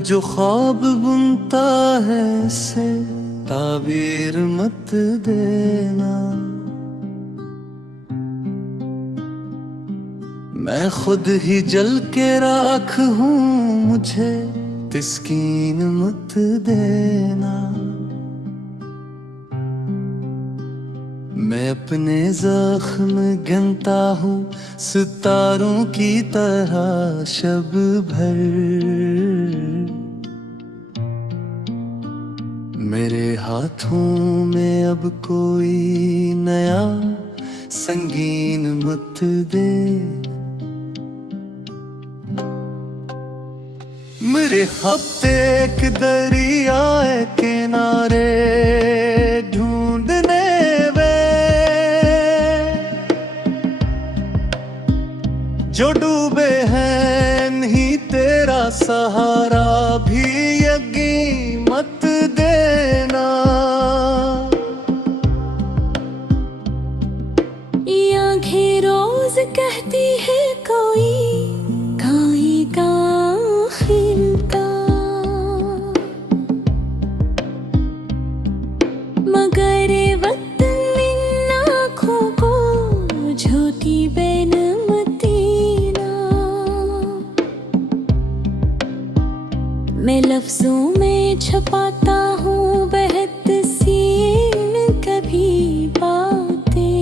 जो ख्वाब बुनता है से ताबीर मत देना। मैं खुद ही जल के राख हूँ, मुझे तिस्कीन मत देना। मैं अपने जख्म गिनता हूँ सितारों की तरह शब भर। मेरे हाथों में अब कोई नया संगीन मत दे। मेरे हफ्ते एक दरियाए किनारे ढूंढने वे, जो डूबे हैं नहीं तेरा सहारा भी यकीन मत देना। ये आँखें रोज कहती है कोई गाएगा आखिर का, मगर वक्त इन आँखों को झूठी बेनमतीना। मैं लफ्जों में छपाता हूँ बेहतसीन कभी बातें।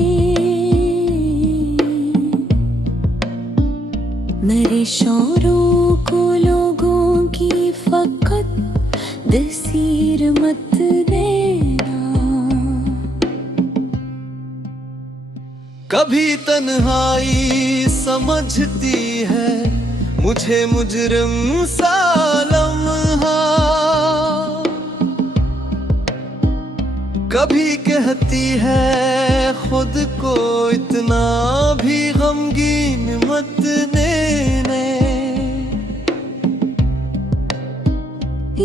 मेरे शौरों को लोगों की फकत तस्वीर मत देना। कभी तन्हाई समझती है मुझे मुजरिम सा लम्हा, कभी कहती है खुद को इतना भी गमगीन मत देने।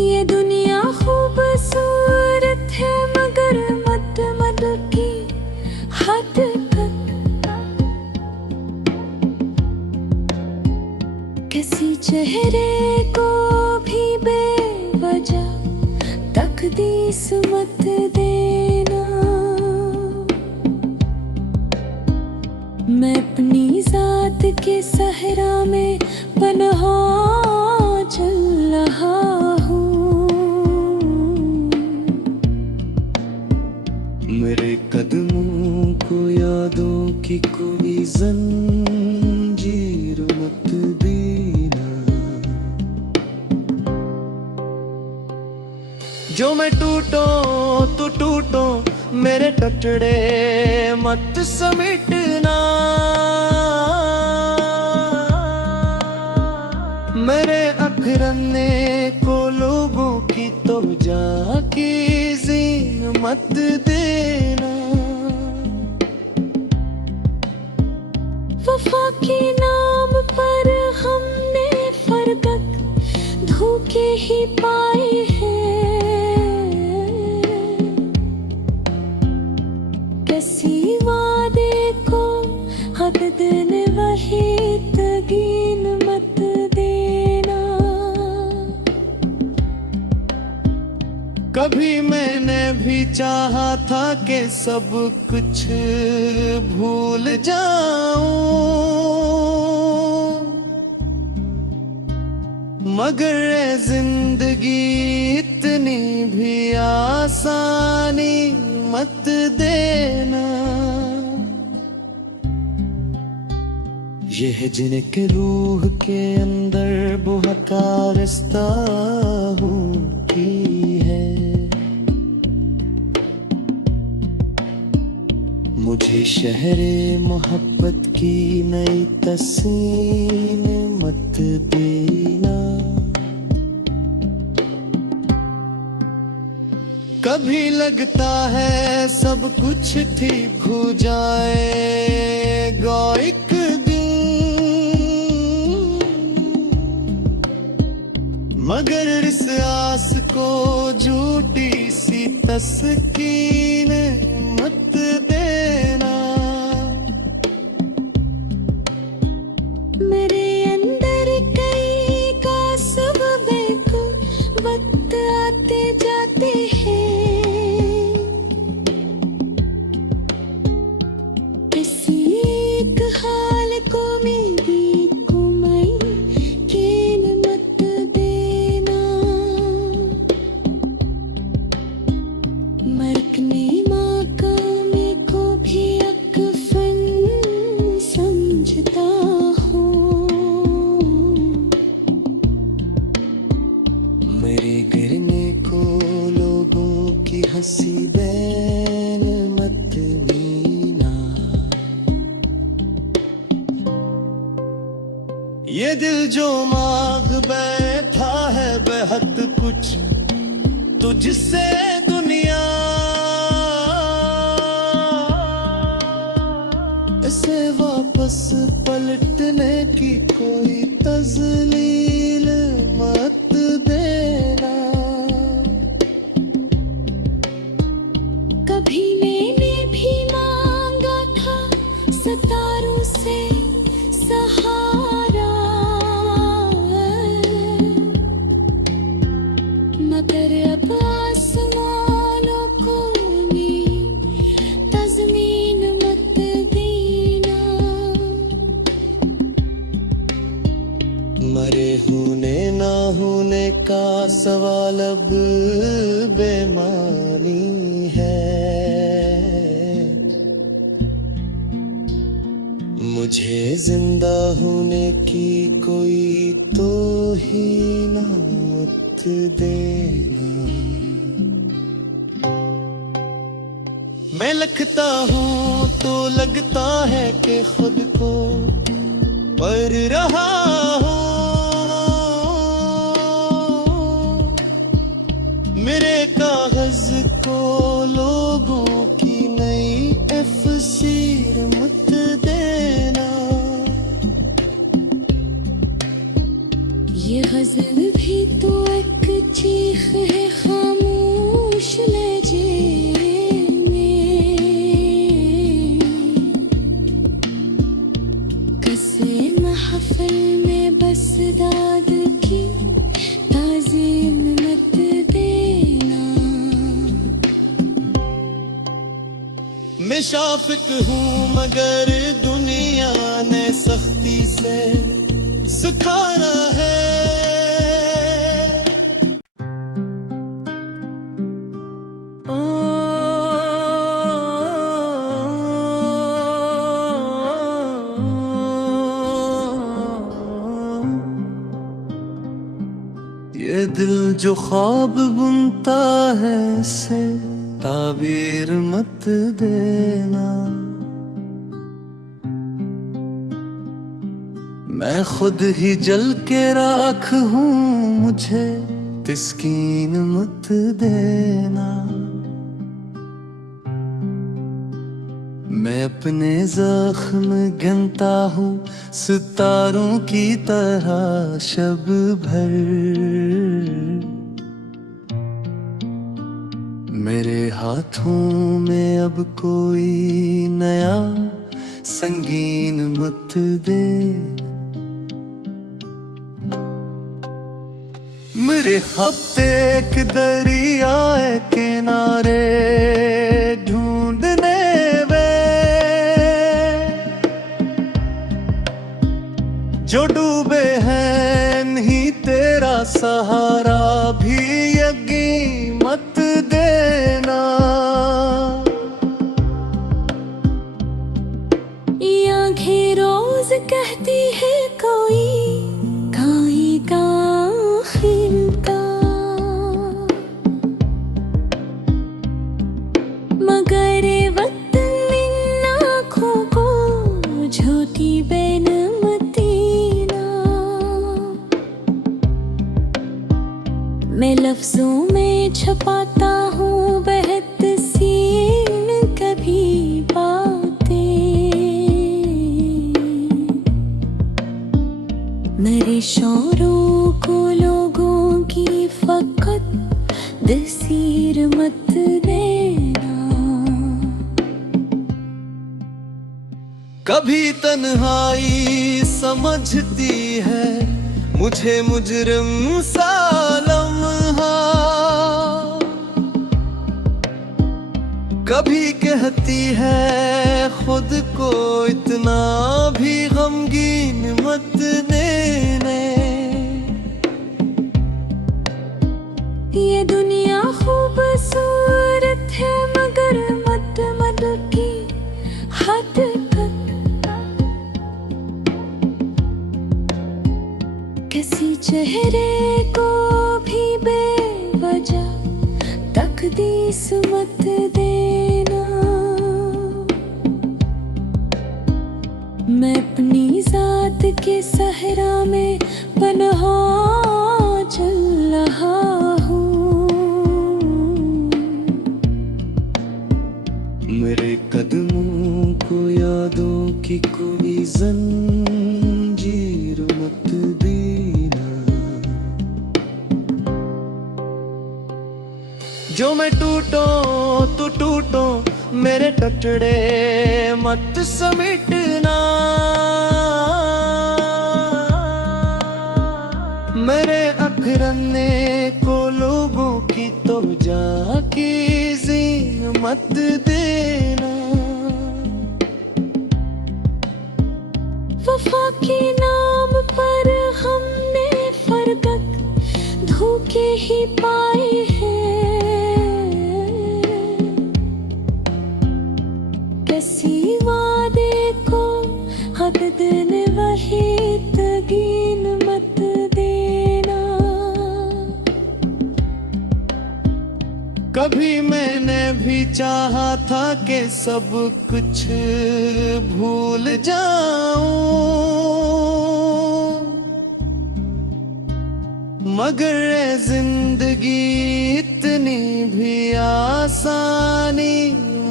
ये दुनिया खूबसूरत है मगर मत मत की हद तक। किसी चेहरे को भी बेवजह तकदीस मत देना। मैं अपनी जात के सहरा में पनाह चल रहा हूँ। मेरे कदमों को यादों की कोई जंजीर मत देना। जो मैं टूटूं तो टूटूं मेरे टुकड़े मत समेटना। मेरे अखरने को लोगों की तो जाकी जीन मत देना। वफा के नाम पर हमने फरकत धोखे ही पाए हैं। किसी वादे को हक देने वही तगीन मत देना। कभी मैंने भी चाहा था कि सब कुछ भूल जाऊं, मगर ये जिंदगी इतनी भी आसानी मत देना। यह जिनके रूह के अंदर बुहकारस्ता हूँ की है, मुझे शहरे मोहब्बत की नई तस्वीर मत देना। कभी लगता है सब कुछ ठीक हो जाएगा एक दिन, मगर इस आस को झूठी सी तस्कीन मत देना। मेरे अंदर कई का सबब मेरे गिरने को लोगों की हंसी बैन मत मीना। ये दिल जो मांग बैठा है बेहद कुछ तुझसे दुनिया, इसे वापस पलटने की कोई तजलील मत देना। कभी मैंने भी मांगा था सितारों से सहारा, मगर अब आसमानों को भी तज़मीन मत देना। मरे होने ना होने का सवाल अब बेमानी है। मुझे जिंदा होने की कोई तो ही मत देना। मैं लिखता हूँ तो लगता है कि खुद को पढ़ रहा हूँ। मेरे कागज को लोगों की नई तफसीर मत देना। ये गज़ल भी तो एक चीख है खामोश लहजे में, कसे महफिल में बस दाद की ताज़ीम मत देना। मैं शाफिक हूँ मगर दुनिया ने सख्ती से सिखाना है। ये दिल जो ख्वाब बुनता है इसे ताबीर मत देना। मैं खुद ही जल के राख हूँ, मुझे तिस्कीन मत देना। मैं अपने जख्म गिनता हूँ सितारों की तरह शब भर। मेरे हाथों में अब कोई नया संगीन मत दे। मेरे हफ्ते एक दरियाए किनारे ढूंढने वे, जो डूबे हैं नहीं तेरा सहारा भी यकीन मत देना। ये आँखें रोज कहती है कोई का आखिर का, मगर वक्त इन आँखों को झूठी बैन मत देना। मैं लफ्जों में छुपाता हूँ बेहतसीन कभी बातें, मेरे शौरों को लोगों की फकत तस्वीर मत देना। कभी तन्हाई समझती है मुझे मुजरिम सा लम्हा, कभी कहती है खुद को इतना भी गमगीन मत देने। ये दुनिया खूबसूरत है मगर मत की हद तक, किसी चेहरे को भी फीस मत देना। मैं अपनी जात के सहरा में पनहा चल रहा हूँ। मेरे कदमों को यादों की कोई जंजीर मत देना। जो मैं टूटूं तो टूटूं, मेरे टुकड़े मत समेटना। मेरे अखरने को लोगों की तो जाके जीन मत देना। वफा के नाम पर हमने फरकत धोखे ही पाए हैं। किसी वादे को हद देने वही तगीन मत देना। कभी मैंने भी चाहा था कि सब कुछ भूल जाऊं, मगर ये जिंदगी इतनी भी आसानी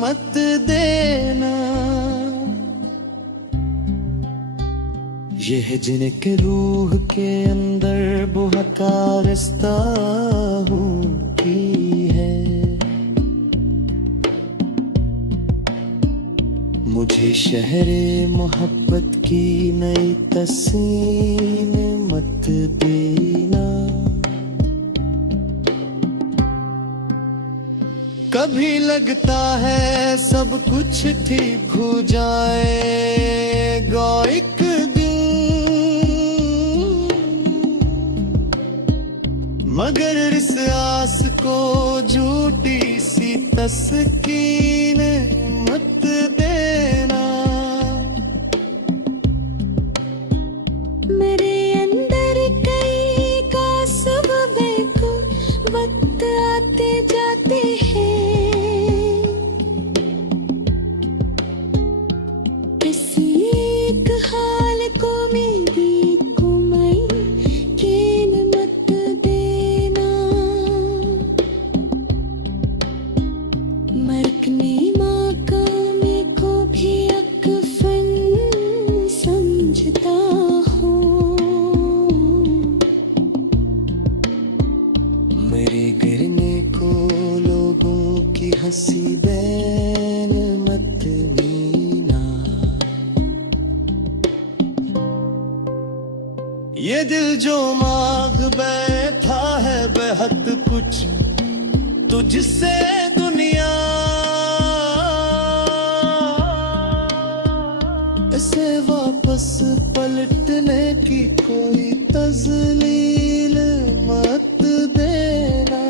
मत देना। यह जिनके रूह के अंदर बुहकारस्ता हूँ की है, मुझे शहरे मोहब्बत की नई तस्वीर मत देना। कभी लगता है सब कुछ ठीक हो जाएगा एक दिन, मगर इस आस को झूठी सी तस्कीन मत देना। मेरे अंदर कई का सबब को वक्त आते जाते हैं। किसी एक हाल को मेरी कुमई केन मत देना। मरकने माकामे को भी अकफन समझता हूँ। मेरे गिरने को लोगों की हंसी बैन मत देना। ये दिल जो मांग बैठा है बेहद कुछ तुझसे दुनिया, इसे वापस पलटने की कोई तजलील मत देना।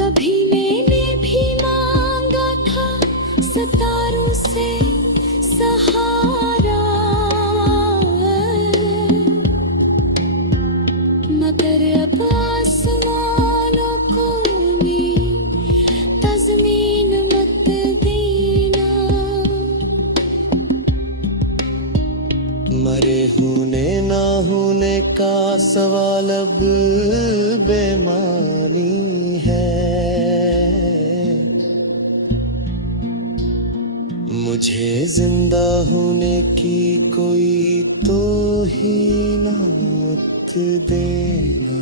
कभी मैंने भी मांगा था सितारों से सहारा, मगर अब आसमानों को भी तज़मीन मत देना। मरे होने ना होने का सवाल अब बेमानी है। मुझे जिंदा होने की कोई तो ही मत देना।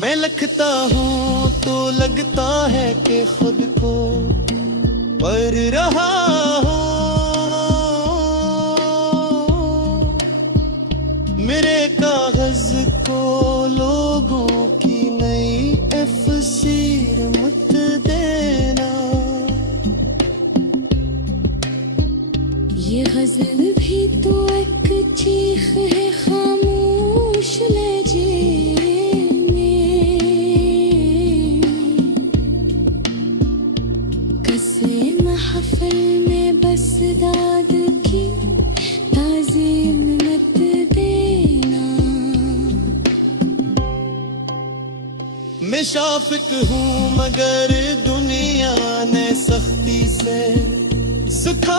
मैं लिखता हूँ तो लगता है कि खुद को पढ़ रहा हूँ। मेरे कागज को लोगों की नई तफसीर मत देना। ये गजल भी तो एक चीख है खामोश लहजे में। कसे महफिल में बस दाद की ताज़ीम मत देना। शाफिक हूँ मगर दुनिया ने सख्ती से सिखा